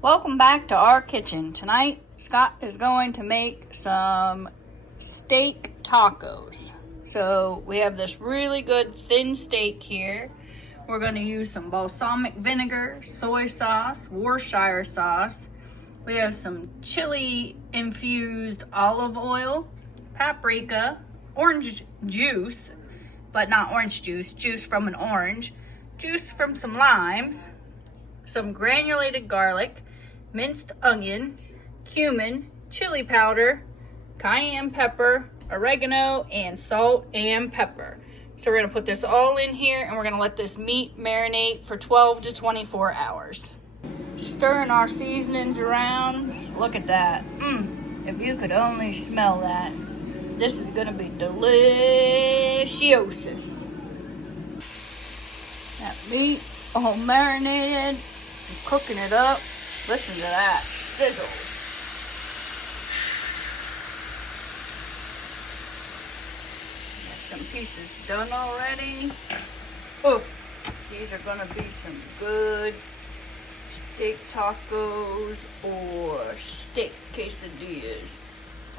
Welcome back to our kitchen. Tonight, Scott is going to make some steak tacos. So we have this really good thin steak here. We're going to use some balsamic vinegar, soy sauce, Worcestershire sauce. We have some chili infused olive oil, paprika, orange juice, but not orange juice, juice from an orange, juice from some limes, some granulated garlic, minced onion, cumin, chili powder, cayenne pepper, oregano, and salt and pepper. So we're gonna put this all in here and we're gonna let this meat marinate for 12 to 24 hours. Stirring our seasonings around. Look at that. If you could only smell that. This is gonna be delicious. That meat all marinated. I'm cooking it up. Listen to that sizzle. Got some pieces done already. Oh, these are gonna be some good steak tacos or steak quesadillas.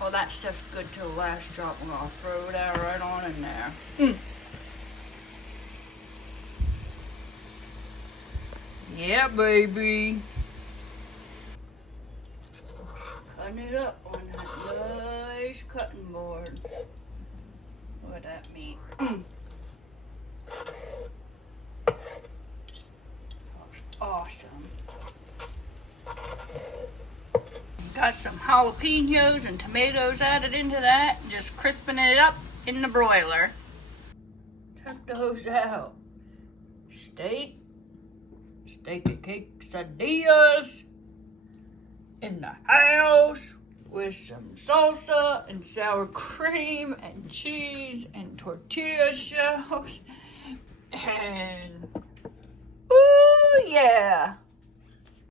Oh, that stuff's good till the last drop. I'm gonna throw that right on in there. Yeah, baby. Cutting it up on that nice cutting board. Look at that meat. Awesome. Got some jalapenos and tomatoes added into that. Just crisping it up in the broiler. Check those out. Steak and quesadillas in the house with some salsa and sour cream and cheese and tortilla shells and ooh yeah.